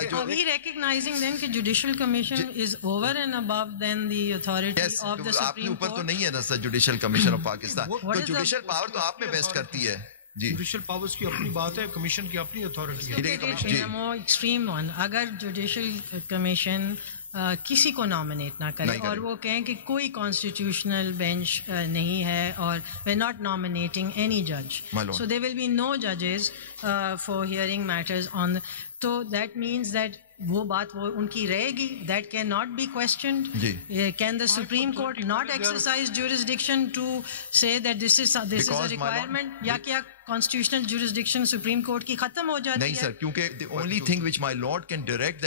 Are we recognizing then that judicial commission is over and above than the authority of the Supreme Court? ऊपर तो नहीं है ना sir judicial commission of Pakistan, तो judicial power तो आप में वेस्ट करती है जी। जुडिशियल पावर्स की अपनी बात है, कमीशन की अपनी अथॉरिटी है। इन अ मोर एक्सट्रीम वन, अगर जुडिशियल कमीशन किसी को नॉमिनेट ना करे और वो कहें कि कोई कॉन्स्टिट्यूशनल बेंच नहीं है और वे नॉट नॉमिनेटिंग एनी जज, so there will be no जजेस फॉर हियरिंग मैटर्स ऑन, तो दैट मीन्स दैट वो बात वो उनकी रहेगी, that can not be questioned. Can the supreme court not exercise jurisdiction to say that this is a requirement, या क्या constitutional jurisdiction supreme court की खत्म हो जाती है? नहीं सर, क्योंकि the only thing which my lord can direct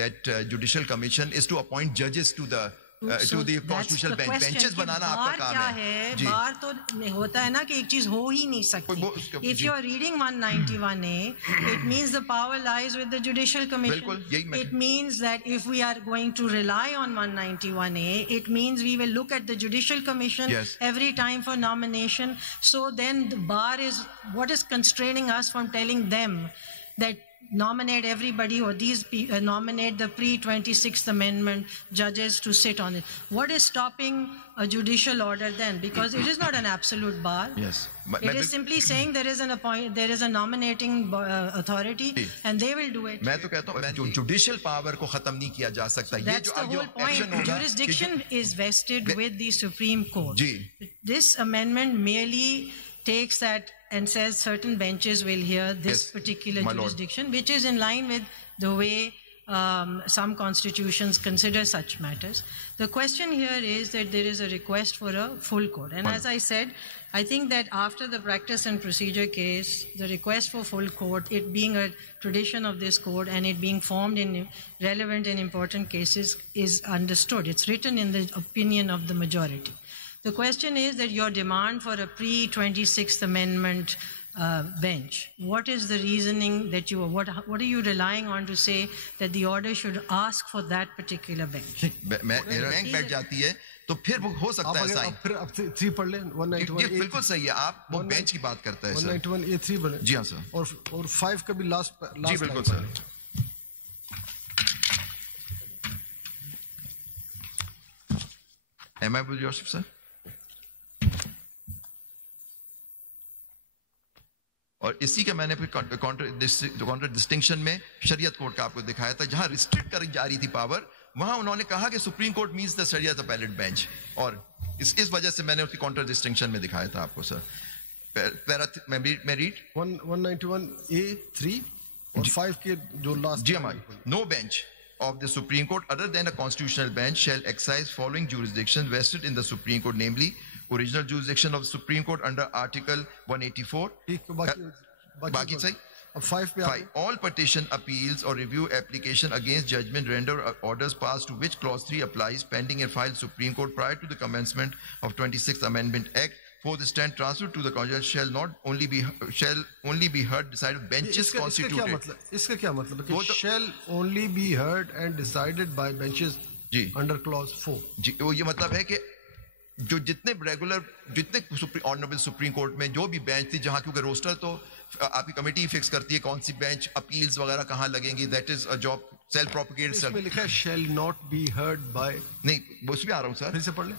that judicial commission is to appoint जजेस to the constitutional bench. Benches बनाना आपका काम है। बार तो होता है ना कि एक चीज हो ही नहीं सकती। If you are reading 191A, it means the power lies with the judicial commission. It means that if we are going to rely on 191A, it means we will look at the judicial commission every time for nomination. So then the bar is what is constraining us from telling them that nominate everybody, or these nominate the pre-26th Amendment judges to sit on it. What is stopping a judicial order then? Because it is not an absolute bar. Yes. It is simply saying there is a nominating authority and they will do it. मैं तो कहता हूँ जो judicial power को खत्म नहीं किया जा सकता। That's the whole point. Jurisdiction is vested with the Supreme Court. This amendment merely takes that and says certain benches will hear this particular jurisdiction, which is in line with the way some constitutions consider such matters. The question here is that there is a request for a full court. And as I said, I think that after the practice and procedure case, the request for full court, it being a tradition of this court and it being formed in relevant and important cases, is understood. It's written in the opinion of the majority. The question is that your demand for a pre-26th Amendment bench, what is the reasoning that you, what are you relying on to say that the order should ask for that particular bench? Bank बैठ जाती है तो फिर वो हो सकता है साइन। फिर अब 3 पढ़ लें 191। ये बिल्कुल सही है, आप वो बेंच की बात करता है सर। 191A 3 पढ़ें। जी हाँ सर। और 5 का भी लास्ट जी बिल्कुल sir. Am I with Joseph sir? और इसी के मैंने फिर काउंटर डिस्टिंक्शन में शरीयत कोर्ट का आपको दिखाया था, जहां रिस्ट्रिक्ट करी जा रही थी पावर, वहां उन्होंने कहा कि सुप्रीम कोर्ट मींस द शरीयत अपीलेट बेंच, और इस वजह से मैंने उसकी काउंटर डिस्टिंक्शन में दिखाया था आपको सर। मैं रीड 191A3 और 5 के जो लास्ट जी हमारी, no bench of the Supreme Court other than a constitutional bench shall exercise following jurisdictions vested in the Supreme Court, namely original jurisdiction of the Supreme Court under Article 184. बाकी सही। 5 पे all petition, appeals or review application against judgment, render orders passed to which clause 3 applies pending and filed Supreme Court prior to the commencement of 26th Amendment Act for the stand transferred to the Congress shall only be heard decided benches constituted. इसका क्या मतलब है कि shall only be heard and decided by benches under clause 4? जी वो ये मतलब है कि जो जितने ऑनरेबल सुप्रीम कोर्ट में जो भी बेंच थी, जहां क्योंकि रोस्टर तो आपकी कमेटी फिक्स करती है कौन सी बेंच अपील्स वगैरह कहां लगेंगी, that is a job self propagated. इसमें लिखा है shall not be heard by, नहीं वो उसमें आ रहा हूं सर, फिर से पढ़ ले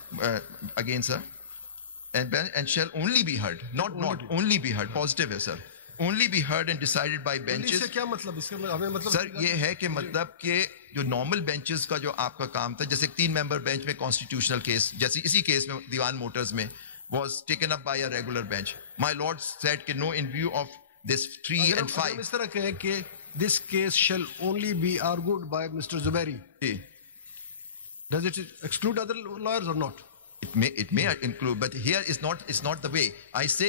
again sir. and shall only be heard, not only be heard, positive है sir, only be heard and decided by benches। इससे क्या मतलब, इसका हमें मतलब सर ये है कि मतलब कि जो नॉर्मल बेंचेस का जो आपका काम था, जैसे 3 मेंबर बेंच में कॉन्स्टिट्यूशनल केस, जैसे इसी केस में दीवान मोटर्स में was taken up by a regular bench, my lord said कि no, in view of this 3 and 5 इस तरह कहें कि this case shall only be argued by Mr. Zubairi, does it exclude other lawyers or not? It may include, but here it's not the way I say।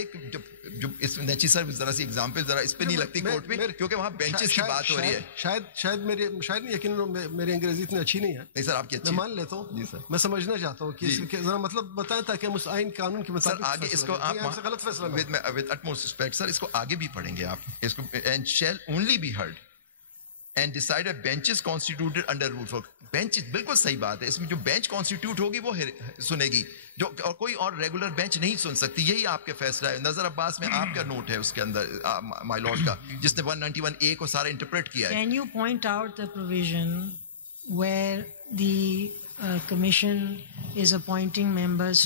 जो इस नेची सर जरा सी एग्जांपल जरा इस पे नहीं लगती कोर्ट में, क्योंकि वहां बेंचेस की बात हो रही है। शायद नहीं, यकीनन मेरी अंग्रेजी इतनी अच्छी नहीं है। नहीं सर आपकी अच्छी, मैं मान लेता हूँ, मैं समझना चाहता हूँ कि जरा मतलब बताएं ताकि हम उस आइन कानून के मुताबिक आगे इसको आप गलत फैसला with utmost respect सर, इसको आगे भी पढ़ेंगे आप इसको, and shall only be heard and decided benches constituted under rule for bench. बिल्कुल सही बात है, इसमें जो बेंच कॉन्स्टिट्यूट होगी वो सुनेगी, जो और कोई और रेगुलर बेंच नहीं सुन सकती. यही आपके फैसला है. नजर अब्बास में आपका नोट है उसके अंदर माय लॉर्ड का, जिसने 191A को सारा इंटरप्रेट किया है. Can you point out the provision where the commission is appointing members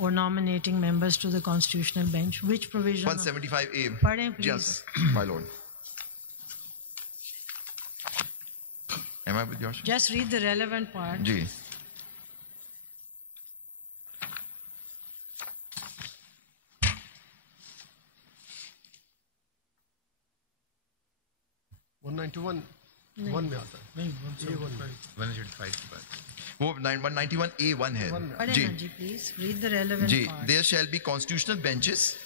or nominating members to the constitutional bench? Which provision? 175A. Pardon, please. Yes, my lord. Am I with yours? Just read the relevant part. जी. (191) में आता है. नहीं, 175 वो 191A1 है. जी. Please read the relevant ji. part. There shall be constitutional benches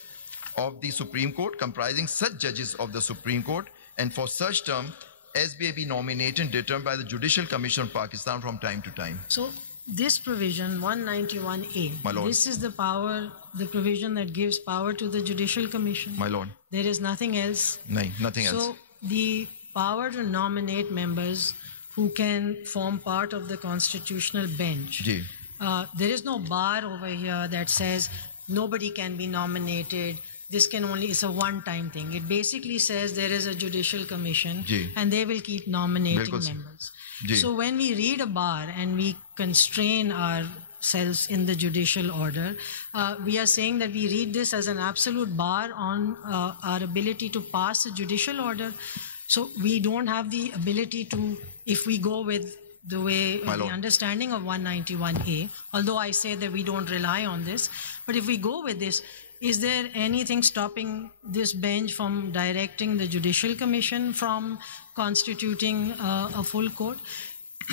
of the Supreme Court comprising such judges of the Supreme Court and for such term as may be nominated and determined by the Judicial Commission of Pakistan from time to time. So this provision 191A, my lord, this is the power, the provision that gives power to the Judicial Commission. My lord, there is nothing else. No, nothing else. So the power to nominate members who can form part of the constitutional bench. There is no bar over here that says nobody can be nominated. This can only, it's a one-time thing. It basically says there is a judicial commission and they will keep nominating members. So when we read a bar and we constrain ourselves in the judicial order, we are saying that we read this as an absolute bar on our ability to pass a judicial order. So we don't have the ability to, if we go with the way, the understanding of 191A, although I say that we don't rely on this, but if we go with this, is there anything stopping this bench from directing the Judicial Commission from constituting a full court?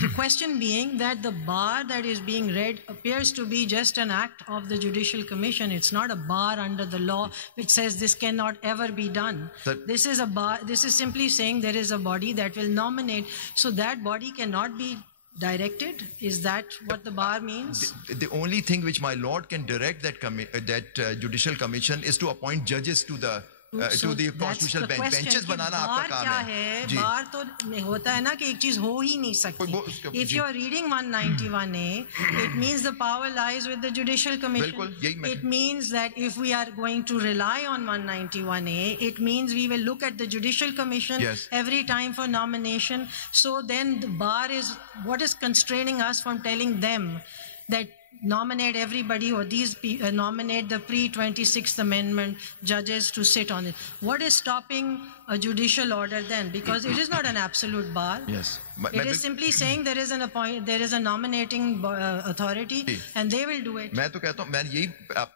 The question being that the bar that is being read appears to be just an act of the Judicial Commission. It's not a bar under the law which says this cannot ever be done. This is a bar. This is simply saying there is a body that will nominate. So that body cannot be directed. Is that what the bar means? The only thing which my lord can direct that Judicial Commission is to appoint judges to the constitutional bench. Benches बनाना आपका काम है. बार तो होता है ना कि एक चीज हो ही नहीं सकती. If you are reading 191A, it means the power lies with the Judicial Commission. It means that if we are going to rely on 191A, it means we will look at the Judicial Commission every time for nomination. So then the bar is what is constraining us from telling them that nominate everybody, or these nominate the pre-26th Amendment judges to sit on it. What is stopping a judicial order then? Because it is not an absolute bar. Yes. It is simply saying there is a nominating authority and they will do it. मैं तो कहता हूँ, मैंने यही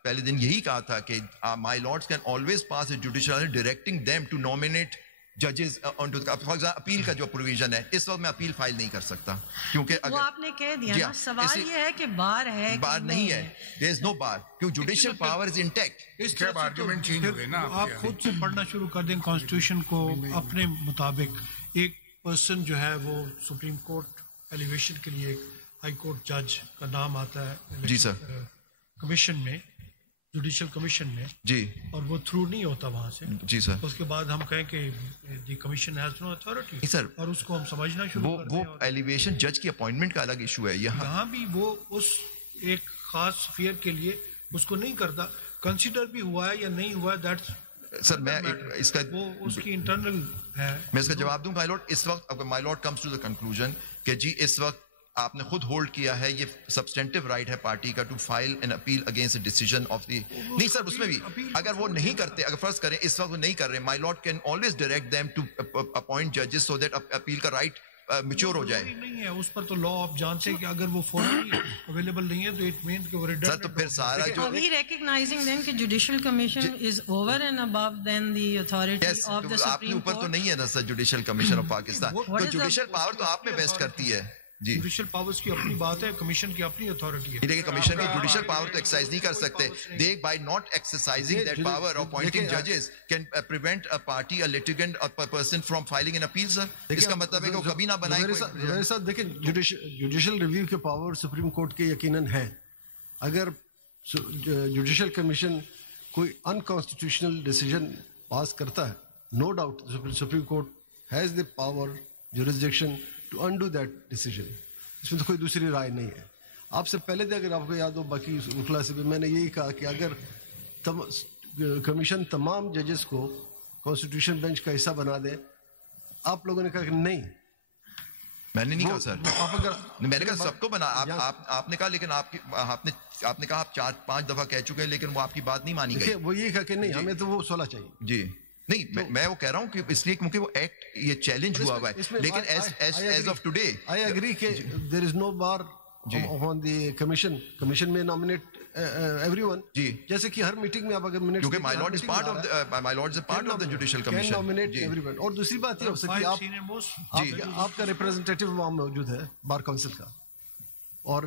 पहले दिन यही कहा था कि my lords can always pass a judicial order directing them to nominate जजेस onto the, for example, appeal का जो प्रोविजन है, इस वक्त मैं अपील फाइल नहीं कर सकता क्योंकि अगर वो आपने कह दिया ना, सवाल ये है कि बार है, बार नहीं है. there is no bar क्योंकि जुडिशियल पावर इज इंटैक्ट. इस तरह आर्गुमेंट चेंज हो गए ना. आप खुद से पढ़ना शुरू कर दें कॉन्स्टिट्यूशन को अपने मुताबिक. एक पर्सन जो है वो सुप्रीम कोर्ट एलिवेशन के लिए हाई कोर्ट जज का नाम आता है जी सर कमीशन में, जुडिशियल कमीशन में जी, और वो थ्रू नहीं होता वहां से जी सर. उसके बाद हम कहें कि the commission has no authority sir, और उसको हम समझना शुरू करते हैं. वो एलिवेशन जज की अपॉइंटमेंट का अलग इशू है. यहाँ भी वो उस एक खास फेयर के लिए उसको नहीं करता. कंसीडर भी हुआ है या नहीं हुआ है, दैट्स सर मैं इसका वो उसकी इंटरनल है. मैं इसका जवाब दूं माय लॉर्ड. इस वक्त अगर my lord comes to the conclusion कि जी इस वक्त आपने खुद होल्ड किया है, ये सब्सटेंटिव राइट है पार्टी का to file an appeal against the decision of the, नहीं सर उसमें भी अगर वो नहीं करते, अगर फर्ज करें इस वक्त वो नहीं कर रहे, my lord can always direct them to appoint जजेस सो दैट अपील का राइट मैच्योर हो जाए. नहीं है उस पर तो लॉ आप जानते हैं कि अगर वो फॉर्मली अवेलेबल नहीं है तो इट मींस कि वो रिडंडेंट. तो फिर सारा जो वी रिकॉग्नाइजिंग देन कि judicial commission is over and above then the authority of the Supreme आपके ऊपर तो नहीं है ना sir judicial commission of Pakistan. तो जुडिशियल पावर तो आप में वेस्ट करती है जी. जुडिशियल पावर्स की अपनी बात है, कमीशन की अपनी अथॉरिटी है. देखिए कमीशन की जुडिशियल पावर तो एक्सरसाइज नहीं कर सकते. They by not exercising that power of appointing जजेस can prevent a party, a litigant, a person from filing an appeal. Sir इसका मतलब है कि वो कभी ना बनाए. मेरे साथ देखिए जुडिशियल रिव्यू के पावर सुप्रीम कोर्ट के यकीनन है. अगर जुडिशियल कमीशन कोई अनकॉन्स्टिट्यूशनल डिसीजन पास करता है, no doubt Supreme Court has the power, jurisdiction to undo that decision. इसमें तो कोई दूसरी राय नहीं है. आपसे पहले भी अगर आपको याद हो बाकी उखला से भी मैंने यही कहा कि अगर कमीशन तमाम जजेस को कॉन्स्टिट्यूशन बेंच का हिस्सा बना दे, आप लोगों ने कहा कि नहीं. मैंने नहीं कहा सर, मैंने कहा सबको बना. आपने कहा, लेकिन आपने कहा आप 4-5 दफा कह चुके हैं, लेकिन वो आपकी बात नहीं मानी गई. वो ये कहा कि नहीं, हमें तो वो 16 चाहिए. जी नहीं, मैं वो कह रहा हूँ कि इसलिए क्योंकि वो एक्ट ये चैलेंज हुआ हुआ है. लेकिन as of today I agree कि there is no bar on the commission में नॉमिनेट एवरीवन. जी, जैसे कि हर मीटिंग में आप अगर मिनट, क्योंकि my lord is part of the judicial commission. Nominate everyone. और दूसरी बात ये हो सकती है आपका रिप्रेजेंटेटिव वहां मौजूद है बार काउंसिल का, और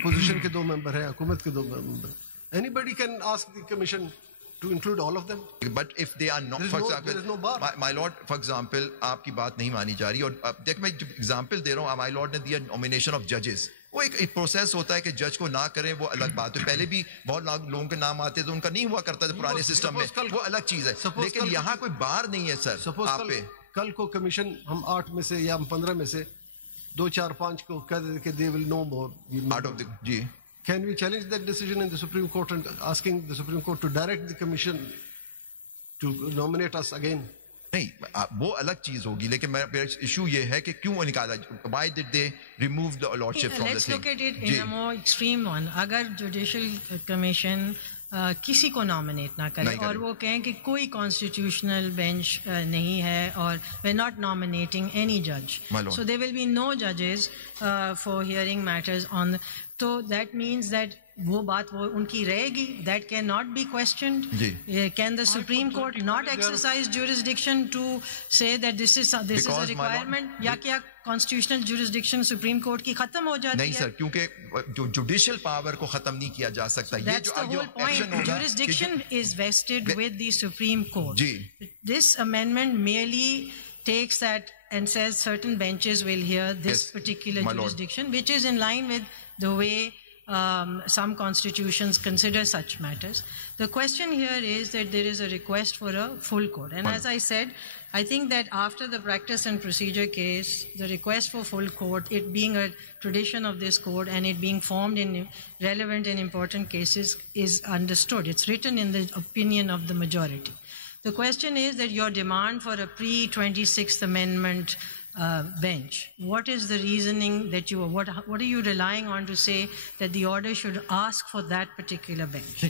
अपोजिशन के 2 मेंबर हैं, हुकूमत के 2 member. Anybody can ask the commission to include all of them. But if they are not, for example, my lord, for example, आपकी बात नहीं मानी जा रही. और देख मैं एग्जांपल दे रहा हूँ. my lord ने दिया नॉमिनेशन ऑफ जजेस. वो एक प्रोसेस होता है कि जज को ना करें, वो अलग बात है. पहले भी बहुत लोगों के नाम आते थे, उनका नहीं हुआ करता था पुराने सिस्टम में, वो अलग चीज है. लेकिन यहाँ कोई बार नहीं है सर. आप पे कल को कमीशन हम 8 में से या हम 15 में से 2, 4, 5 को कह देते कि they will know more out of the. Ji, can we challenge that decision in the Supreme Court and asking the Supreme Court to direct the Commission to nominate us again? नहीं, वो अलग चीज होगी. लेकिन मेरा इशू ये है कि क्यों निकाला. Why did they remove the lordship from the thing? Let's look at it in a more extreme one. अगर Judicial Commission किसी को नॉमिनेट ना करे और वो कहें कि कोई कॉन्स्टिट्यूशनल बेंच नहीं है और वे नॉट नॉमिनेटिंग एनी जज, so there will be no जजेस फॉर हियरिंग मैटर्स ऑन. तो दैट मीन्स दैट वो बात वो उनकी रहेगी. That can not be questioned. Can the supreme court not exercise jurisdiction to say that this is a requirement, या क्या constitutional jurisdiction supreme court की खत्म हो जाती है? नहीं सर, क्योंकि जो जुडिशियल पावर को खत्म नहीं किया जा सकता. ये जो एक्शन होगा, jurisdiction is vested with the Supreme Court. This amendment merely takes that and says certain benches will hear this particular jurisdiction, which is in line with the way some constitutions consider such matters. The question here is that there is a request for a full court. And as I said, I think that after the practice and procedure case, the request for full court, it being a tradition of this court and it being formed in relevant and important cases, is understood. It's written in the opinion of the majority. The question is that your demand for a pre-26th Amendment bench, what is the reasoning that what are you relying on to say that the order should ask for that particular bench?